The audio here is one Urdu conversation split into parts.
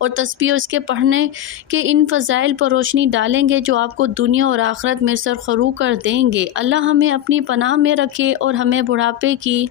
اور تسبیح اور اس کے پڑھنے کے ان فضائل پر روشنی ڈالیں گے جو آپ کو دنیا اور آخرت میں سرخرو کر دیں گے۔ اللہ ہمیں اپنی پناہ میں رکھے اور ہمیں بڑھاپے کی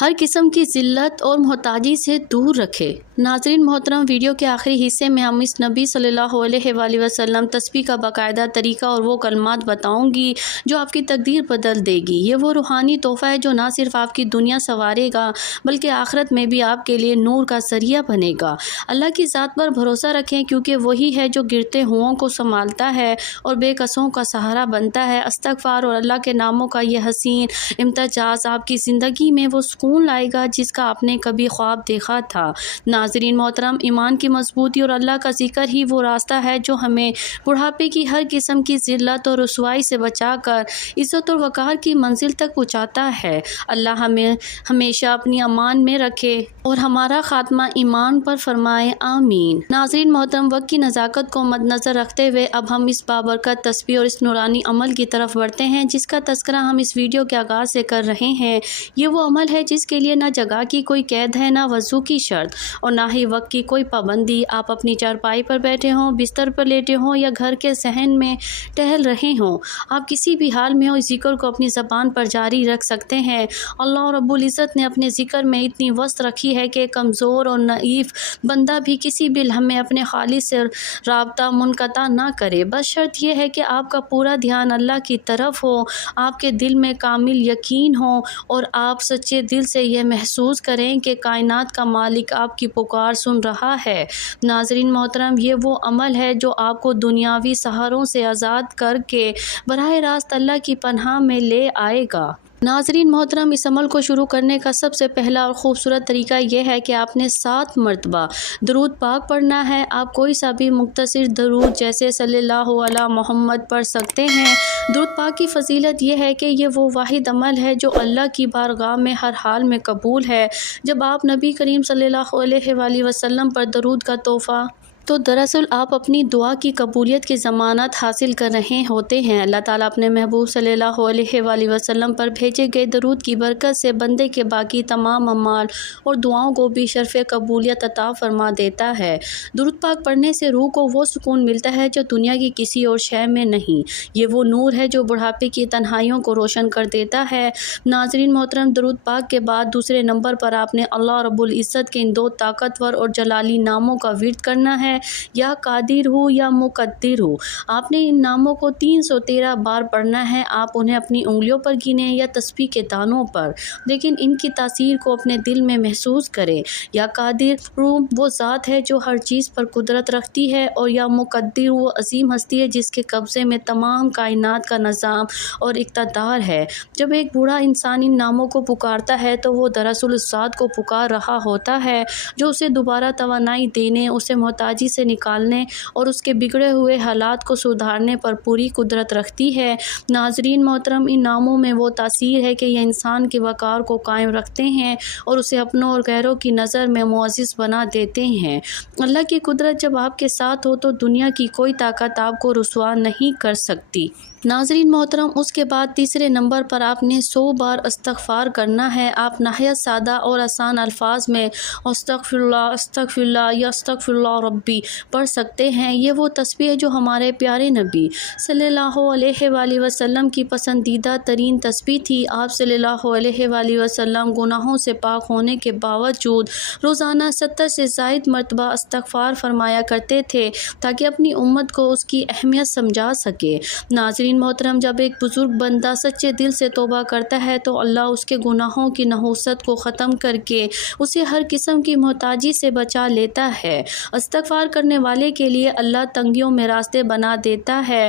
ہر قسم کی ذلت اور محتاجی سے دور رکھے۔ ناظرین محترم، ویڈیو کے آخری حصے میں ہم اس نبی صلی اللہ علیہ وآلہ وسلم تسبیح کا باقاعدہ طریقہ اور وہ کلمات بتاؤں گی جو آپ کی تقدیر بدل دے گی۔ یہ وہ روحانی تحفہ ہے جو نہ صرف آپ کی دنیا سنوارے گا بلکہ آخرت میں بھی آپ کے لیے نور کا ذریعہ بنے گا۔ اللہ کی ذات پر بھروسہ رکھیں کیونکہ وہی ہے جو گرتے ہوں کو سنبھالتا ہے اور بے کسوں کا سہارا بنتا ہے۔ استغفار اور اللہ کے ناموں کا یہ حسین امتزاج آپ کی زندگی میں وہ سکون لائے گا جس کا آپ نے کبھی خواب دیکھا تھا۔ ناظرین محترم، ایمان کی مضبوطی اور اللہ کا ذکر ہی وہ راستہ ہے جو ہمیں بڑھاپے کی ہر قسم کی ذلت اور رسوائی سے بچا کر عزت اور وقار کی منزل تک پہنچاتا ہے۔ اللہ ہمیں ہمیشہ اپنی امان میں رکھے اور ہمارا خاتمہ ایمان پر فرمائے، آمین۔ ناظرین محترم، وقت کی نزاکت کو مد نظر رکھتے ہوئے اب ہم اس بابرکت تسبیح اور اس نورانی عمل کی طرف بڑھتے ہیں جس کا تذکرہ ہم اس ویڈیو کے آغاز سے کر رہے ہیں۔ یہ وہ عمل ہے جس کے لیے نہ جگہ کی کوئی قید ہے، نہ وضو کی شرط اور نہ ہی وقت کی کوئی پابندی۔ آپ اپنی چارپائی پر بیٹھے ہوں، بستر پر لیٹے ہوں یا گھر کے صحن میں ٹہل رہے ہوں، آپ کسی بھی حال میں ہو اس ذکر کو اپنی زبان پر جاری رکھ سکتے ہیں۔ اللہ رب العزت نے اپنے ذکر میں اتنی وسعت رکھی ہے کہ کمزور اور ضعیف بندہ بھی کسی بھی لمحے اپنے خالق سے رابطہ منقطع نہ کرے، بس شرط یہ ہے کہ آپ کا پورا دھیان اللہ کی طرف ہو، آپ کے دل میں کامل یقین ہو اور آپ سچے دل سے یہ محسوس کریں کہ کائنات کا مالک آپ کی پکار سن رہا ہے۔ ناظرین محترم، یہ وہ عمل ہے جو آپ کو دنیاوی سہاروں سے آزاد کر کے براہ راست اللہ کی پناہ میں لے آئے گا۔ ناظرین محترم، اس عمل کو شروع کرنے کا سب سے پہلا اور خوبصورت طریقہ یہ ہے کہ آپ نے 7 مرتبہ درود پاک پڑھنا ہے۔ آپ کوئی سا بھی مختصر درود جیسے صلی اللہ علی محمد پڑھ سکتے ہیں۔ درود پاک کی فضیلت یہ ہے کہ یہ وہ واحد عمل ہے جو اللہ کی بارگاہ میں ہر حال میں قبول ہے۔ جب آپ نبی کریم صلی اللہ علیہ وآلہ وسلم پر درود کا تحفہ تو دراصل آپ اپنی دعا کی قبولیت کی ضمانت حاصل کر رہے ہوتے ہیں۔ اللہ تعالیٰ اپنے محبوب صلی اللہ علیہ وآلہ وسلم پر بھیجے گئے درود کی برکت سے بندے کے باقی تمام اعمال اور دعاؤں کو بھی شرف قبولیت عطا فرما دیتا ہے۔ درود پاک پڑھنے سے روح کو وہ سکون ملتا ہے جو دنیا کی کسی اور شے میں نہیں۔ یہ وہ نور ہے جو بڑھاپے کی تنہائیوں کو روشن کر دیتا ہے۔ ناظرین محترم، درود پاک کے بعد دوسرے نمبر پر آپ نے اللہ رب العزت کے ان 2 طاقتور اور جلالی ناموں کا ورد کرنا ہے، یا قادر ہو یا مقدر ہو۔ آپ نے ان ناموں کو 313 بار پڑھنا ہے۔ آپ انہیں اپنی انگلیوں پر گنیں یا تسبیح کے دانوں پر، لیکن ان کی تاثیر کو اپنے دل میں محسوس کریں۔ یا قادر وہ ذات ہے جو ہر چیز پر قدرت رکھتی ہے، اور یا مقدر وہ عظیم ہستی ہے جس کے قبضے میں تمام کائنات کا نظام اور اقتدار ہے۔ جب ایک بوڑھا انسان ان ناموں کو پکارتا ہے تو وہ دراصل اس ذات کو پکار رہا ہوتا ہے جو اسے دوبارہ توانائی دینے، اسے محتاجی سے نکالنے اور اس کے بگڑے ہوئے حالات کو سدھارنے پر پوری قدرت رکھتی ہے۔ ناظرین محترم، ان ناموں میں وہ تاثیر ہے کہ یہ انسان کے وقار کو قائم رکھتے ہیں اور اسے اپنوں اور غیروں کی نظر میں معزز بنا دیتے ہیں۔ اللہ کی قدرت جب آپ کے ساتھ ہو تو دنیا کی کوئی طاقت آپ کو رسوا نہیں کر سکتی۔ ناظرین محترم، اس کے بعد تیسرے نمبر پر آپ نے 100 بار استغفار کرنا ہے۔ آپ نہایت سادہ اور آسان الفاظ میں استغفر اللہ یا استغفر اللہ ربی پڑھ سکتے ہیں۔ یہ وہ تسبیح ہے جو ہمارے پیارے نبی صلی اللہ علیہ وآلہ وسلم کی پسندیدہ ترین تسبیح تھی۔ آپ صلی اللہ علیہ وآلہ وسلم گناہوں سے پاک ہونے کے باوجود روزانہ 70 سے زائد مرتبہ استغفار فرمایا کرتے تھے تاکہ اپنی امت کو اس کی اہمیت سمجھا سکے۔ ناظرین محترم، جب ایک بزرگ بندہ سچے دل سے توبہ کرتا ہے تو اللہ اس کے گناہوں کی نحوست کو ختم کر کے اسے ہر قسم کی محتاجی سے بچا لیتا ہے۔ استغفار کرنے والے کے لیے اللہ تنگیوں میں راستے بنا دیتا ہے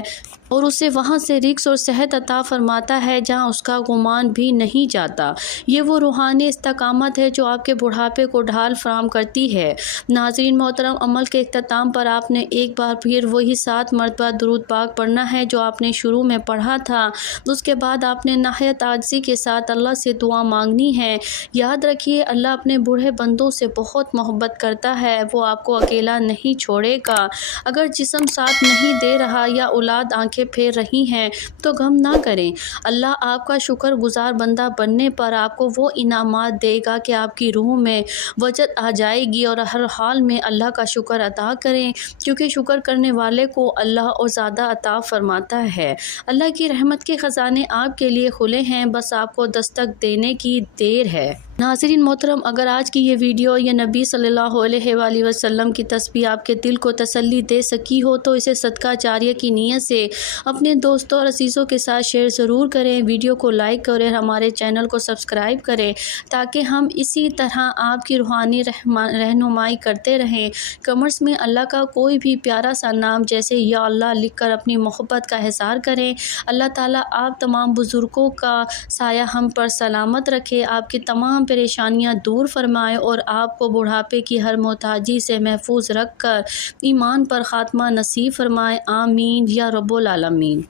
اور اسے وہاں سے رزق اور صحت عطا فرماتا ہے جہاں اس کا گمان بھی نہیں جاتا۔ یہ وہ روحانی استقامت ہے جو آپ کے بڑھاپے کو ڈھال فراہم کرتی ہے۔ ناظرین محترم، عمل کے اختتام پر آپ نے ایک بار پھر وہی 7 مرتبہ درود پاک پڑھنا ہے جو آپ نے شروع میں پڑھا تھا۔ اس کے بعد آپ نے نہایت عاجزی کے ساتھ اللہ سے دعا مانگنی ہے۔ یاد رکھیے، اللہ اپنے بوڑھے بندوں سے بہت محبت کرتا ہے۔ وہ آپ کو اکیلا نہیں چھوڑے گا۔ اگر جسم ساتھ نہیں دے رہا یا اولاد آنکھیں آنکھیں پھیر رہی ہیں تو غم نہ کریں۔ اللہ آپ کا شکر گزار بندہ بننے پر آپ کو وہ انعامات دے گا کہ آپ کی روح میں وجد آ جائے گی، اور ہر حال میں اللہ کا شکر ادا کریں، کیونکہ شکر کرنے والے کو اللہ اور زیادہ عطا فرماتا ہے۔ اللہ کی رحمت کے خزانے آپ کے لیے کھلے ہیں، بس آپ کو دستک دینے کی دیر ہے۔ ناظرین محترم، اگر آج کی یہ ویڈیو یا نبی صلی اللہ علیہ وآلہ وسلم کی تسبیح آپ کے دل کو تسلی دے سکی ہو تو اسے صدقہ جاریہ کی نیت سے اپنے دوستوں اور عزیزوں کے ساتھ شیئر ضرور کریں، ویڈیو کو لائک کریں، ہمارے چینل کو سبسکرائب کریں تاکہ ہم اسی طرح آپ کی روحانی رہنمائی کرتے رہیں۔ کمنٹس میں اللہ کا کوئی بھی پیارا سا نام جیسے یا اللہ لکھ کر اپنی محبت کا اظہار کریں۔ اللہ تعالیٰ آپ تمام بزرگوں کا سایہ ہم پر سلامت رکھے، آپ کی تمام پریشانیاں دور فرمائے اور آپ کو بڑھاپے کی ہر محتاجی سے محفوظ رکھ کر ایمان پر خاتمہ نصیب فرمائے۔ آمین یا رب العالمین۔